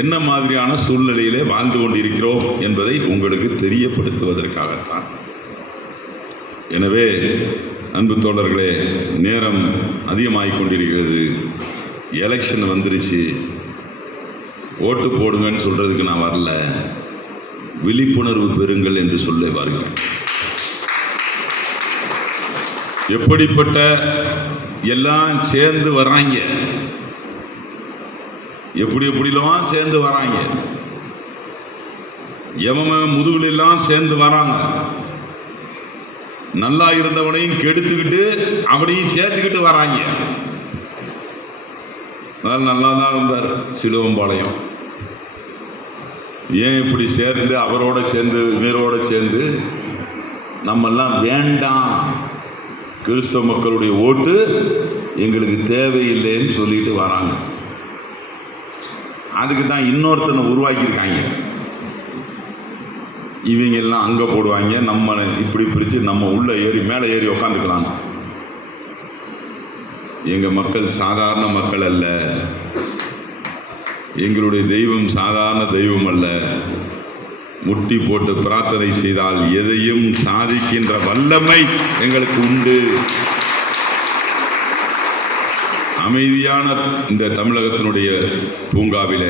என்ன மாதிரியான சூழ்நிலையிலே வாழ்ந்து கொண்டிருக்கிறோம் என்பதை உங்களுக்கு தெரியப்படுத்துவதற்காகத்தான். எனவே அன்பு தோழர்களே, நேரம் அதிகமாகிக் கொண்டிருக்கிறது, எலெக்ஷன் வந்துருச்சு. ஓட்டு போடுங்கன்னு சொல்றதுக்கு நான் வரல, விழிப்புணர்வு பெறுங்கள் என்று சொல்ல வருகிறேன். எப்படிப்பட்ட எல்லாம் சேர்ந்து வர்றாங்க, எப்படிலாம் சேர்ந்து வராங்க, முதுகுல எல்லாம் சேர்ந்து வராங்க. நல்லா இருந்தவனையும் கெடுத்துக்கிட்டு அவனையும் சேர்த்துக்கிட்டு வராங்க. நல்லா தான் இருந்தார் சிலுவம்பாளையம். ஏன் இப்படி சேர்ந்து அவரோட சேர்ந்து இவரோட சேர்ந்து நம்மெல்லாம் வேண்டாம், கிறிஸ்தவ மக்களுடைய ஓட்டு எங்களுக்கு தேவையில்லைன்னு சொல்லிட்டு வராங்க. அதுக்கு தான் இன்னொருத்தனை உருவாக்கியிருக்காங்க. இவங்க எல்லாம் அங்கே போடுவாங்க, நம்ம இப்படி பிரித்து நம்ம உள்ள மேலே ஏறி உக்காந்துக்கலாம். எங்கள் மக்கள் சாதாரண மக்கள் அல்ல, எங்களுடைய தெய்வம் சாதாரண தெய்வம் அல்ல. முட்டி போட்டு பிரார்த்தனை செய்தால் எதையும் சாதிக்கின்ற வல்லமை எங்களுக்கு உண்டு. அமைதியான இந்த தமிழகத்தினுடைய பூங்காவில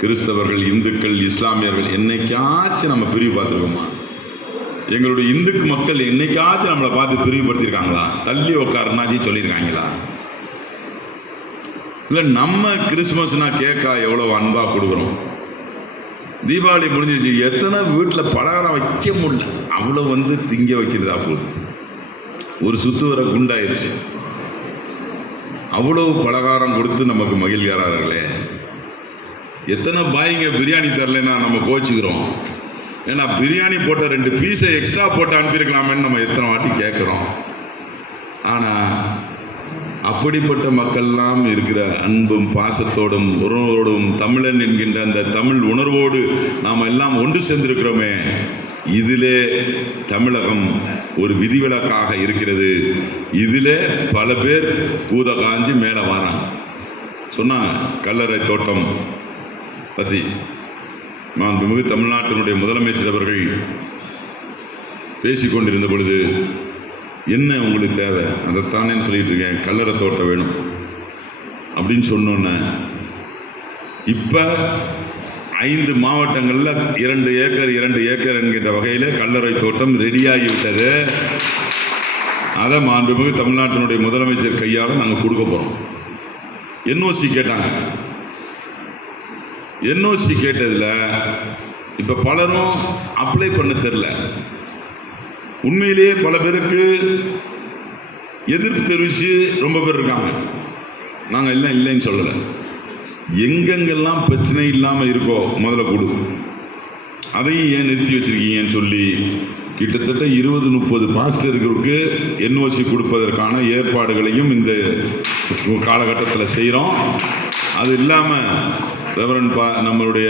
கிறிஸ்தவர்கள், இந்துக்கள், இஸ்லாமியர்கள் என்னைக்காச்சும் நம்ம பிரிவு பார்த்துருக்கோமா? எங்களுடைய இந்து மக்கள் என்னைக்காச்சும் நம்மளை பார்த்து பிரிவுபடுத்திருக்காங்களா? தள்ளி உட்காருனாச்சு சொல்லியிருக்காங்களா? இல்லை நம்ம கிறிஸ்துமஸ்னா கேக்கா எவ்வளோ அன்பாக கொடுக்குறோம். தீபாவளி முடிஞ்சிச்சு, எத்தனை வீட்டில் பலகாரம் வைக்க முடியல, அவ்வளோ திங்க வைக்கிறதா போகுது. ஒரு சுத்து வர குண்டாயிருச்சு. அவ்வளவு பலகாரம் கொடுத்து நமக்கு மகிழ்கிறார்களே. எத்தனை பாய்ங்க பிரியாணி தரலைன்னா நம்ம கோச்சிக்கிறோம். ஏன்னா பிரியாணி போட்ட 2 பீஸை எக்ஸ்ட்ரா போட்டு அனுப்பியிருக்கலாமேன்னு நம்ம எத்தனை வாட்டி கேட்குறோம். ஆனால் அப்படிப்பட்ட மக்கள்லாம் இருக்கிற அன்பும் பாசத்தோடும் உறவோடும் தமிழன் என்கின்ற அந்த தமிழ் உணர்வோடு நாம் எல்லாம் ஒன்று சேர்ந்திருக்கிறோமே, இதிலே தமிழகம் ஒரு விதிவிலக்காக இருக்கிறது. இதில் பல பேர் கூத காஞ்சி மேலே வராங்க. சொன்னாங்க கல்லறை தோட்டம் பற்றி. மாண்புமிகு தமிழ்நாட்டினுடைய முதலமைச்சர் அவர்கள் பேசிக்கொண்டிருந்த பொழுது, என்ன உங்களுக்கு தேவை, அதைத்தானே சொல்லிட்டு இருக்கேன், கல்லறை தோட்டம் வேணும் அப்படின்னு சொன்னோன்னே, இப்போ 5 மாவட்டங்களில் 2 ஏக்கர் 2 ஏக்கர் என்கின்ற வகையில் கல்லறை தோட்டம் ரெடியாகிவிட்டது. அதை மாண்புமிகு தமிழ்நாட்டினுடைய முதலமைச்சர் கையால் நாங்கள் கொடுக்க போகிறோம். என்ஓசி கேட்டாங்க. என்ஓசி கேட்டதில் இப்போ பலரும் அப்ளை பண்ண தெரில. உண்மையிலேயே பல பேருக்கு எதிர்ப்பு தெரிவித்து ரொம்ப பேர் இருக்காங்க. நாங்கள் எல்லாம் இல்லைன்னு சொல்லலை. எங்கெங்கெல்லாம் பிரச்சனை இல்லாமல் இருக்கோ முதல்ல கொடு, அதையும் ஏன் நிறுத்தி வச்சிருக்கீங்கன்னு சொல்லி கிட்டத்தட்ட 20-30 பாஸ்டர்களுக்கு என்ஓசி கொடுப்பதற்கான ஏற்பாடுகளையும் இந்த காலகட்டத்தில் செய்கிறோம். அது இல்லாமல் ரெவரண்ட் நம்மளுடைய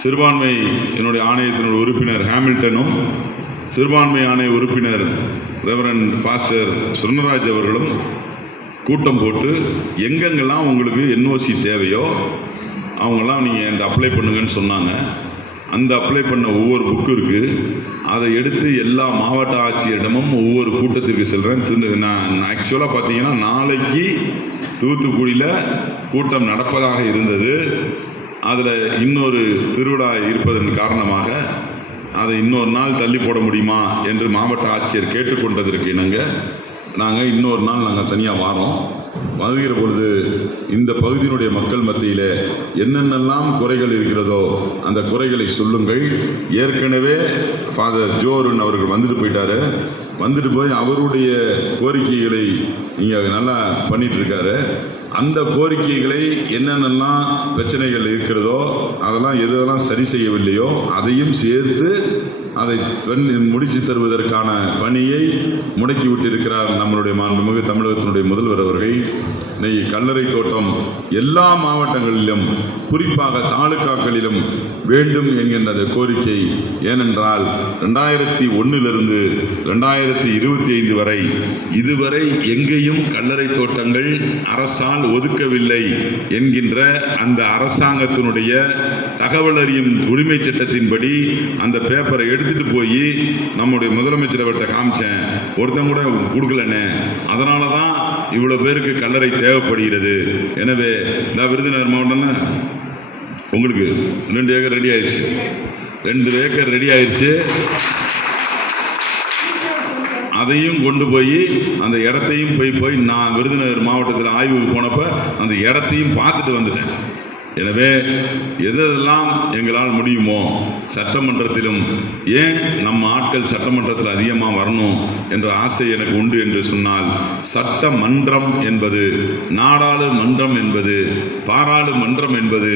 சிறுபான்மை என்னுடைய ஆணையத்தினுடைய உறுப்பினர் ஹாமில்டனும், சிறுபான்மை ஆணைய உறுப்பினர் ரெவரண்ட் பாஸ்டர் சுர்ணராஜ் அவர்களும் கூட்டம் போட்டு எங்கெங்கெல்லாம் உங்களுக்கு என்ஓசி தேவையோ அவங்கெல்லாம் நீங்கள் என்கிட்ட அப்ளை பண்ணுங்கன்னு சொன்னாங்க. அந்த அப்ளை பண்ண ஒவ்வொரு புக்கு இருக்குது. அதை எடுத்து எல்லா மாவட்ட ஆட்சியரிடமும் ஒவ்வொரு கூட்டத்திற்கு செல்கிறேன். நான் ஆக்சுவலாக பார்த்தீங்கன்னா நாளைக்கு தூத்துக்குடியில் கூட்டம் நடப்பதாக இருந்தது. அதில் இன்னொரு திருவிழா இருப்பதன் காரணமாக அதை இன்னொரு நாள் தள்ளி போட முடியுமா என்று மாவட்ட ஆட்சியர் கேட்டுக்கொண்டதற்கு இணங்க நாங்கள் இன்னொரு நாள் நாங்கள் தனியாக வாரோம். வருகிற பொழுது இந்த பகுதியினுடைய மக்கள் மத்தியில் என்னென்னலாம் குறைகள் இருக்கிறதோ அந்த குறைகளை சொல்லுங்கள். ஏற்கனவே ஃபாதர் ஜோருன் அவர்கள் வந்துட்டு போயிட்டாரு. வந்துட்டு போய் அவருடைய கோரிக்கைகளை இங்கே நல்லா பண்ணிட்டு இருக்காரு. அந்த கோரிக்கைகளை என்னென்னலாம் பிரச்சனைகள் இருக்கிறதோ அதெல்லாம் எதெல்லாம் சரி செய்யவில்லையோ அதையும் சேர்த்து அதை முடிச்சு தருவதற்கான பணியை முடக்கி விட்டிருக்கிறார் நம்மளுடைய மாண்புமிகு தமிழகத்தினுடைய முதல்வர் அவர்கள். இன்னைக்கு கல்லறை தோட்டம் எல்லா மாவட்டங்களிலும் குறிப்பாக தாலுகாக்களிலும் வேண்டும் என்கின்ற அந்த கோரிக்கை. ஏனென்றால் 2001 2025 வரை இதுவரை எங்கேயும் கல்லறை தோட்டங்கள் அரசால் ஒதுக்கவில்லை என்கின்ற அந்த அரசாங்கத்தினுடைய தகவல் அறியும் உரிமை சட்டத்தின்படி அந்த பேப்பரை எடுத்துட்டு போய் நம்முடைய முதலமைச்சர் அவர்கிட்ட காமிச்சேன், ஒருத்தன் கூட கொடுக்கலன்னு. அதனால தான் இவ்வளவு பேருக்கு கல்லறை தேவைப்படுகிறது. எனவே இந்த விருதுநகர் மாவட்டம்னா உங்களுக்கு 2 ஏக்கர் ரெடி ஆயிடுச்சு, 2 ஏக்கர் ரெடி ஆயிடுச்சு. அதையும் கொண்டு போய் அந்த இடத்தையும் போய் நான் விருதுநகர் மாவட்டத்தில் ஆய்வுக்கு போனப்ப அந்த இடத்தையும் பார்த்துட்டு வந்துட்டேன். எனவே எதெல்லாம் எங்களால் முடியுமோ சட்டமன்றத்திலும், ஏன் நம்ம ஆட்கள் சட்டமன்றத்தில் அதிகமாக வரணும் என்ற ஆசை எனக்கு உண்டு என்று சொன்னால், சட்டமன்றம் என்பது, நாடாளுமன்றம் என்பது, பாராளுமன்றம் என்பது,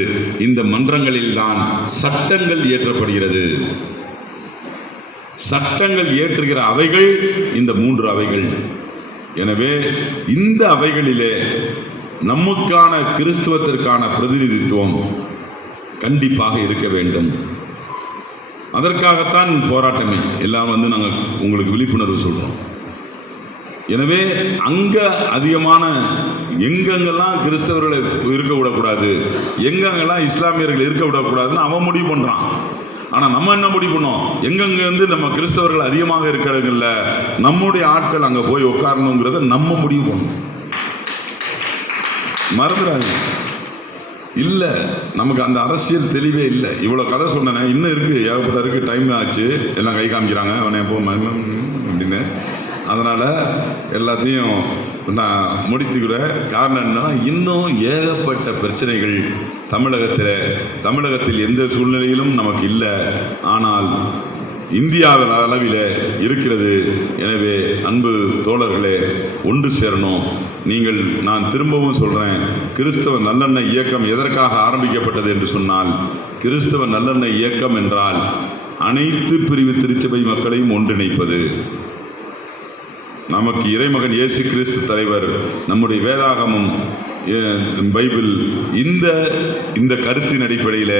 இந்த மன்றங்களில்தான் சட்டங்கள் இயற்றப்படுகிறது. சட்டங்கள் இயற்றுகிற அவைகள் இந்த 3 அவைகள். எனவே இந்த அவைகளிலே நமக்கான கிறிஸ்துவத்திற்கான பிரதிநிதித்துவம் கண்டிப்பாக இருக்க வேண்டும். அதற்காகத்தான் போராட்டமே. எல்லாம் நாங்கள் உங்களுக்கு விழிப்புணர்வு சொல்றோம். எனவே அங்க அதிகமான எங்கெங்கெல்லாம் கிறிஸ்தவர்களை இருக்க விடக்கூடாது, எங்கெங்கெல்லாம் இஸ்லாமியர்கள் இருக்க விடக்கூடாதுன்னு அவன் முடிவு பண்றான். ஆனா நம்ம என்ன முடிவு பண்ணோம், எங்கெங்க நம்ம கிறிஸ்தவர்கள் அதிகமாக இருக்கிறதுல நம்முடைய ஆட்கள் அங்க போய் உட்காரணுங்கிறத நம்ம முடிவு பண்ணோம். மறந்துடாங்க. இல்ல, நமக்கு அந்த அரசியல் தெளிவே இல்லை. இவ்வளவு கதை சொன்னேன், இன்னும் இருக்கு, ஏகப்பட்ட இருக்கு. டைம் ஆச்சு, எல்லாம் கை காமிக்கிறாங்க அவனை எப்போ அப்படின்னு. அதனால எல்லாத்தையும் நான் முடித்துக்கிற காரணம் என்னன்னா, இன்னும் ஏகப்பட்ட பிரச்சனைகள் தமிழகத்தில் எந்த சூழ்நிலையிலும் நமக்கு இல்லை, ஆனால் இந்தியாவின் அளவில் இருக்கிறது. எனவே அன்பு தோழர்களே, ஒன்று சேரணும். நான் திரும்பவும் சொல்றேன், கிறிஸ்தவ நல்லெண்ணெய் இயக்கம் எதற்காக ஆரம்பிக்கப்பட்டது என்று சொன்னால், கிறிஸ்தவ நல்லெண்ணெய் இயக்கம் என்றால் அனைத்து பிரிவு திருச்சபை மக்களையும் ஒன்றிணைப்பது. நமக்கு இறைமகன் இயேசு கிறிஸ்து தலைவர், நம்முடைய வேதாகமம், பைபிள், இந்த கருத்தின் அடிப்படையில்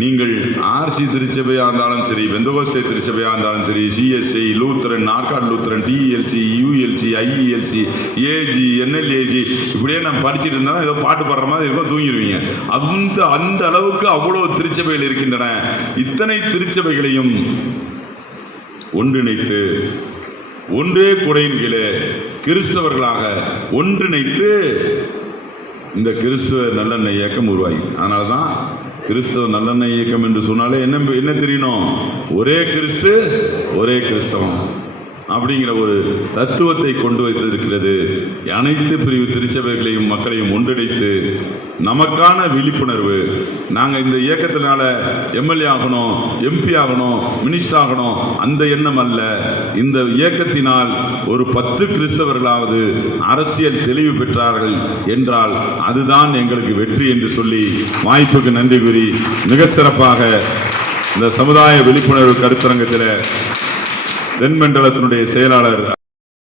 நீங்கள் ஆர்சி திருச்சபையாக இருந்தாலும் சரி, பெந்தகோஸ்தே திருச்சபையாக இருந்தாலும் சரி, CSI, Lutheran, Arcot Lutheran, TLC, ULC, IELC, AG, NLAG, இப்படியே நான் படிச்சுட்டு இருந்தாலும் ஏதோ பாட்டு பாடுற மாதிரி இருக்கும், தூங்கிடுவீங்க. அந்த அளவுக்கு அவ்வளவு திருச்சபைகள் இருக்கின்றன. இத்தனை திருச்சபைகளையும் ஒன்றிணைத்து ஒன்றே குறையின் கீழே கிறிஸ்தவர்களாக ஒன்றிணைத்து இந்த கிறிஸ்துவ நல்லெண்ணெய் இயக்கம் உருவாகி. அதனாலதான் கிறிஸ்தவ நல்லெண்ணெய் இயக்கம் என்று சொன்னாலே என்ன தெரியணும், ஒரே கிறிஸ்து ஒரே கிறிஸ்தவம் அப்படிங்கிற ஒரு தத்துவத்தை கொண்டு வைத்திருக்கிறது. அனைத்து பிரிவு திருச்சபைகளையும் மக்களையும் ஒன்றிணைத்து நமக்கான விழிப்புணர்வு. நாங்கள் இந்த இயக்கத்தினால எம்எல்ஏ ஆகணும், எம்பி ஆகணும், மினிஸ்டர் ஆகணும், அந்த எண்ணம் அல்ல. இந்த இயக்கத்தினால் ஒரு 10 கிறிஸ்தவர்களாவது அரசியல் தெளிவு பெற்றார்கள் என்றால் அதுதான் எங்களுக்கு வெற்றி என்று சொல்லி வாய்ப்புக்கு நன்றி கூறி மிக சிறப்பாக இந்த சமுதாய விழிப்புணர்வு கருத்தரங்கத்தில் தென்மண்டலத்தினுடைய செயலாளர்